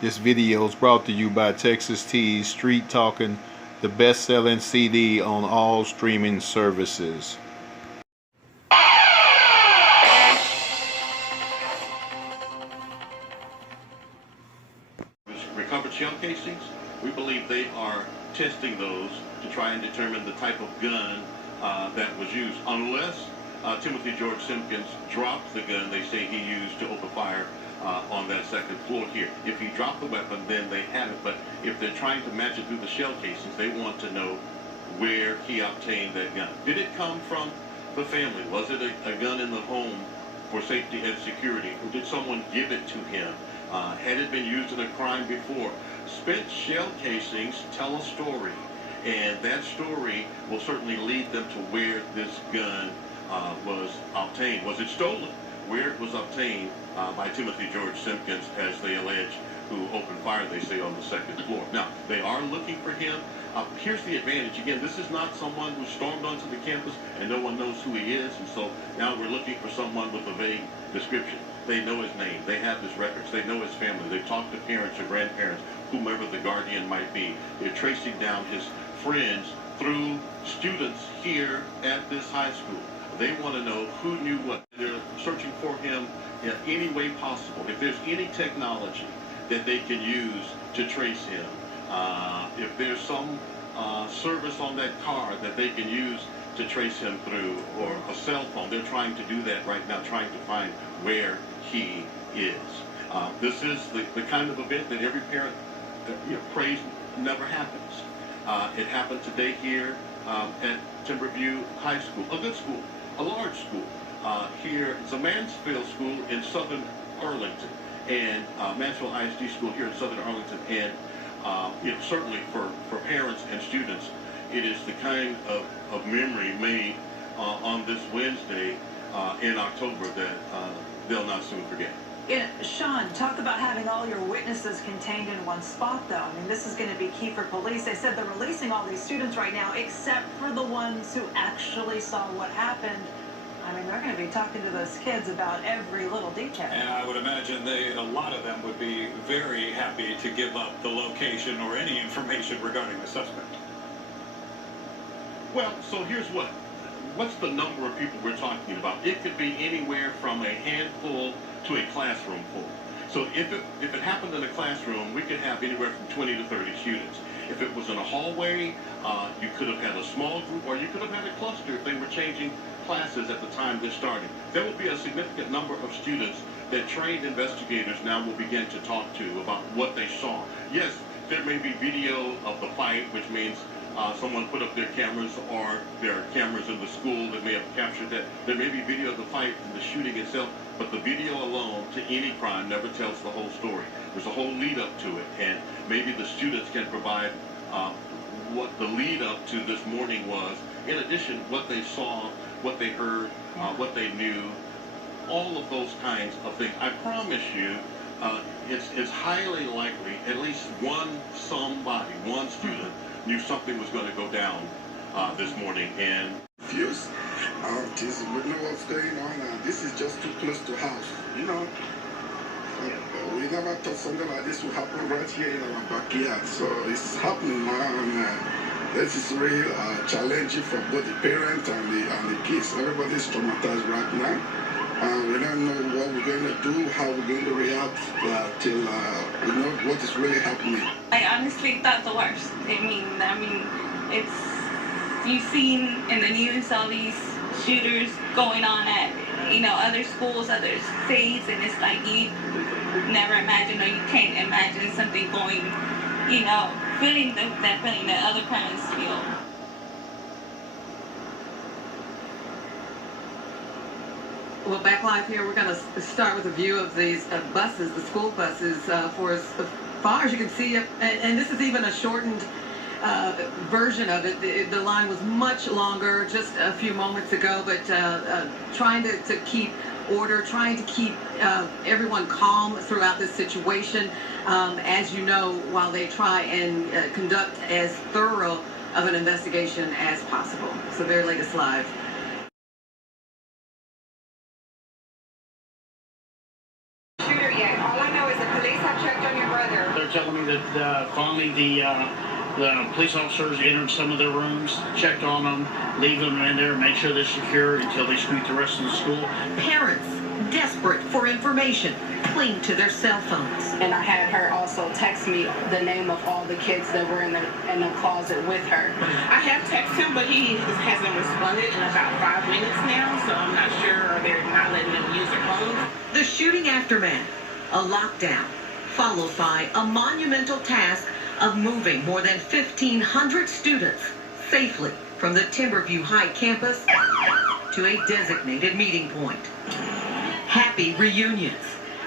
This video is brought to you by Texas Tees Street Talking, the best-selling CD on all streaming services. Recovered shell casings, we believe they are testing those to try and determine the type of gun that was used, unless Timothy George Simpkins dropped the gun they say he used to open fire on that second floor here. If he dropped the weapon, then they have it. But if they're trying to match it through the shell casings, they want to know where he obtained that gun. Did it come from the family? Was it a gun in the home for safety and security? Or did someone give it to him? Had it been used in a crime before? Spent shell casings tell a story, and that story will certainly lead them to where this gun was obtained. Was it stolen? Where it was obtained by Timothy George Simpkins, as they allege, who opened fire, they say, on the second floor. Now, they are looking for him. Here's the advantage. Again, this is not someone who stormed onto the campus and no one knows who he is, and so now we're looking for someone with a vague description. They know his name. They have his records. They know his family. They've talked to parents or grandparents, whomever the guardian might be. They're tracing down his friends through students here at this high school. They want to know who knew what. They're searching for him in any way possible. If there's any technology that they can use to trace him, if there's some service on that car that they can use to trace him through, or a cell phone, they're trying to do that right now, trying to find where he is. This is the kind of event that every parent prays never happens. It happened today here at Timberview High School, a good school, a large school. Here, it's a Mansfield school in southern Arlington, and Mansfield ISD school here in southern Arlington, and certainly for parents and students, it is the kind of memory made on this Wednesday in October that they'll not soon forget. Yeah, Sean, talk about having all your witnesses contained in one spot, though. I mean, this is going to be key for police. They said they're releasing all these students right now, except for the ones who actually saw what happened. I mean, they're going to be talking to those kids about every little detail. And I would imagine a lot of them would be very happy to give up the location or any information regarding the suspect. Well, so here's what's the number of people we're talking about? It could be anywhere from a handful to a classroom full. So if it happened in a classroom, we could have anywhere from 20 to 30 students. If it was in a hallway, you could have had a small group, or you could have had a cluster if they were changing classes at the time they're starting. There will be a significant number of students that trained investigators now will begin to talk to about what they saw. Yes, there may be video of the fight, which means someone put up their cameras, or there are cameras in the school that may have captured that. There may be video of the fight and the shooting itself, but the video alone to any crime never tells the whole story. There's a whole lead up to it, and maybe the students can provide what the lead up to this morning was. In addition, what they saw, what they heard, what they knew, all of those kinds of things. I promise you, it's highly likely at least one student knew something was going to go down this morning. And Fuse, we know what's going on. This is just too close to house. We never thought something like this would happen right here in our backyard. So it's happening now, and this is really challenging for both the parents and the kids. Everybody's traumatized right now. We don't know what we're going to do, how we're going to react till we know what is really happening. I honestly thought the worst. I mean, it's, you've seen in the news all these shooters going on at, other schools, other states, and it's like you never imagine, or you can't imagine something going, feeling that feeling that other parents feel. Well, back live here, we're going to start with a view of these buses, the school buses, for as far as you can see. And this is even a shortened version of it. The line was much longer just a few moments ago, but trying to keep order, trying to keep everyone calm throughout this situation, as you know, while they try and conduct as thorough of an investigation as possible. So very latest live. Shooter yet. All I know is the police have checked on your brother. telling me that finally the police officers entered some of their rooms, checked on them, leave them in there, make sure they're secure until they scoot the rest of the school. Parents, desperate for information, cling to their cell phones. And I had her also text me the name of all the kids that were in the closet with her. I have texted him, but he hasn't responded in about 5 minutes now, so I'm not sure, or they're not letting them use their phones. The shooting aftermath, a lockdown, followed by a monumental task of moving more than 1,500 students safely from the Timberview High campus to a designated meeting point. Happy reunions,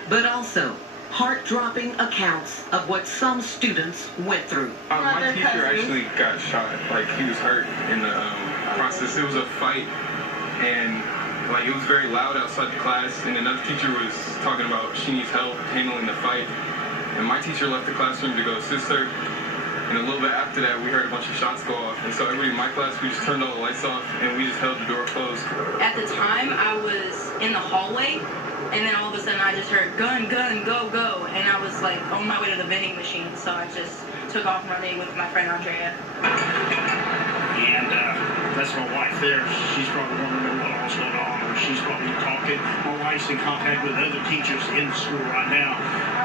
but also heart-dropping accounts of what some students went through. My teacher actually got shot, like he was hurt in the process. It was a fight, and like it was very loud outside the class, and another teacher was talking about she needs help handling the fight. And my teacher left the classroom to go assist her. And a little bit after that, we heard a bunch of shots go off. And so everybody in my class, we just turned all the lights off and we just held the door closed. At the time, I was in the hallway, and then all of a sudden I just heard gun, gun, go, go. And I was like on my way to the vending machine, so I just took off running with my friend Andrea. And that's my wife there. She's probably wondering what all's going on, or she's probably talking. My wife's in contact with other teachers in the school right now,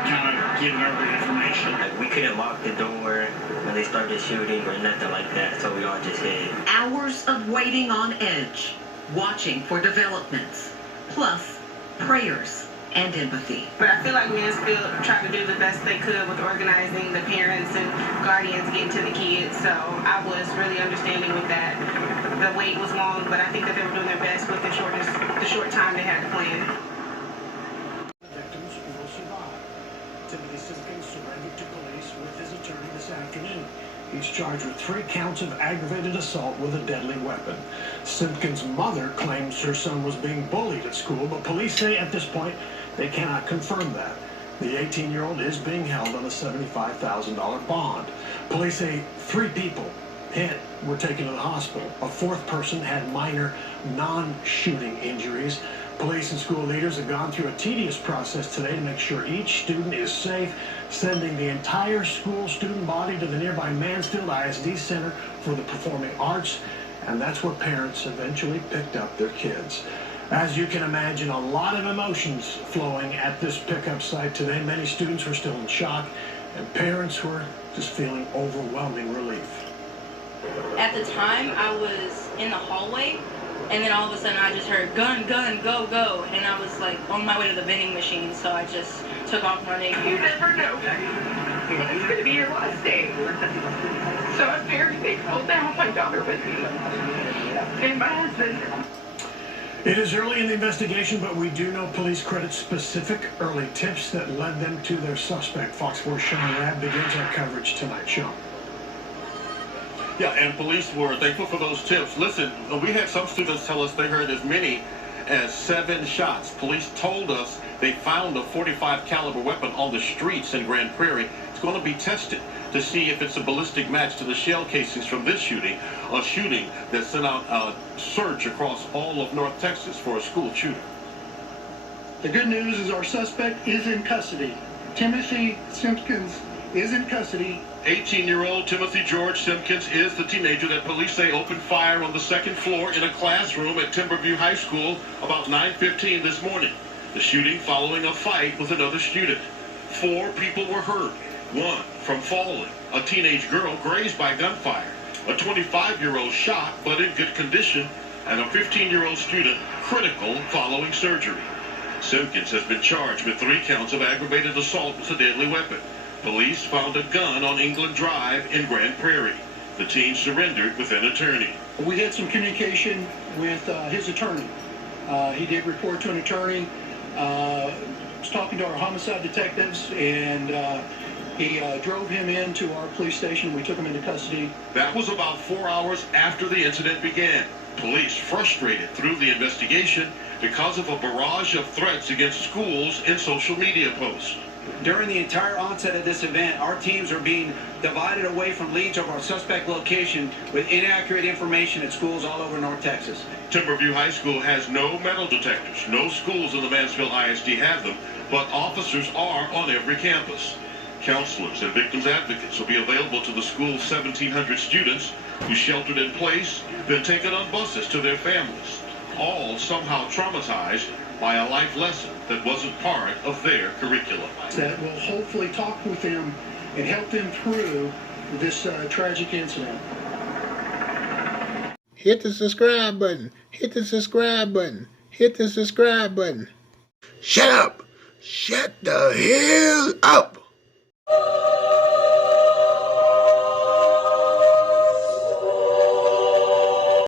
kind of giving her the information. Like, we couldn't lock the door when they started shooting or nothing like that, so we all just hid. Hours of waiting on edge, watching for developments, plus prayers and empathy. But I feel like Mansfield tried to do the best they could with organizing the parents and guardians getting to the kids, so I was really understanding with that. The wait was long, but I think that they were doing their best with the short time they had to plan. The victims will survive. Timothy Simpkins surrendered to police with his attorney this afternoon. He's charged with 3 counts of aggravated assault with a deadly weapon. Simpkins' mother claims her son was being bullied at school, but police say at this point they cannot confirm that. The 18-year-old is being held on a $75,000 bond. Police say 3 people hit were taken to the hospital. A 4th person had minor non-shooting injuries. Police and school leaders have gone through a tedious process today to make sure each student is safe, sending the entire school student body to the nearby Mansfield ISD Center for the Performing Arts, and that's where parents eventually picked up their kids. As you can imagine, a lot of emotions flowing at this pickup site today. Many students were still in shock, and parents were just feeling overwhelming relief. At the time, I was in the hallway, and then all of a sudden I just heard gun, gun, go, go. And I was like on my way to the vending machine, so I just took off running. You never know. It's going to be your last day. So I'm very thankful to have my daughter with me and my husband. It is early in the investigation, but we do know police credit specific early tips that led them to their suspect. Fox 4's Sean Rabb begins our coverage tonight. Sean. Yeah, and police were thankful for those tips. Listen, we had some students tell us they heard as many as 7 shots. Police told us they found a .45 caliber weapon on the streets in Grand Prairie. It's going to be tested to see if it's a ballistic match to the shell casings from this shooting, a shooting that sent out a search across all of North Texas for a school shooter. The good news is our suspect is in custody. Timothy Simpkins is in custody. 18-year-old Timothy George Simpkins is the teenager that police say opened fire on the 2nd floor in a classroom at Timberview High School about 9:15 this morning. The shooting following a fight with another student. 4 people were hurt. 1 from falling. A teenage girl grazed by gunfire. A 25-year-old shot but in good condition. And a 15-year-old student critical following surgery. Simpkins has been charged with 3 counts of aggravated assault with a deadly weapon. Police found a gun on England Drive in Grand Prairie. The teen surrendered with an attorney. We had some communication with his attorney. He did report to an attorney. Was talking to our homicide detectives, and he drove him into our police station. We took him into custody. That was about 4 hours after the incident began. Police frustrated through the investigation because of a barrage of threats against schools and social media posts. During the entire onset of this event, our teams are being divided away from leads of our suspect location with inaccurate information at schools all over North Texas. Timberview High School has no metal detectors. No schools in the Mansfield ISD have them, but officers are on every campus. Counselors and victims advocates will be available to the school's 1,700 students who sheltered in place, then taken on buses to their families, all somehow traumatized by a life lesson that wasn't part of their curriculum. That will hopefully talk with them and help them through this tragic incident. Hit the subscribe button. Hit the subscribe button. Hit the subscribe button. Shut up. Shut the hell up.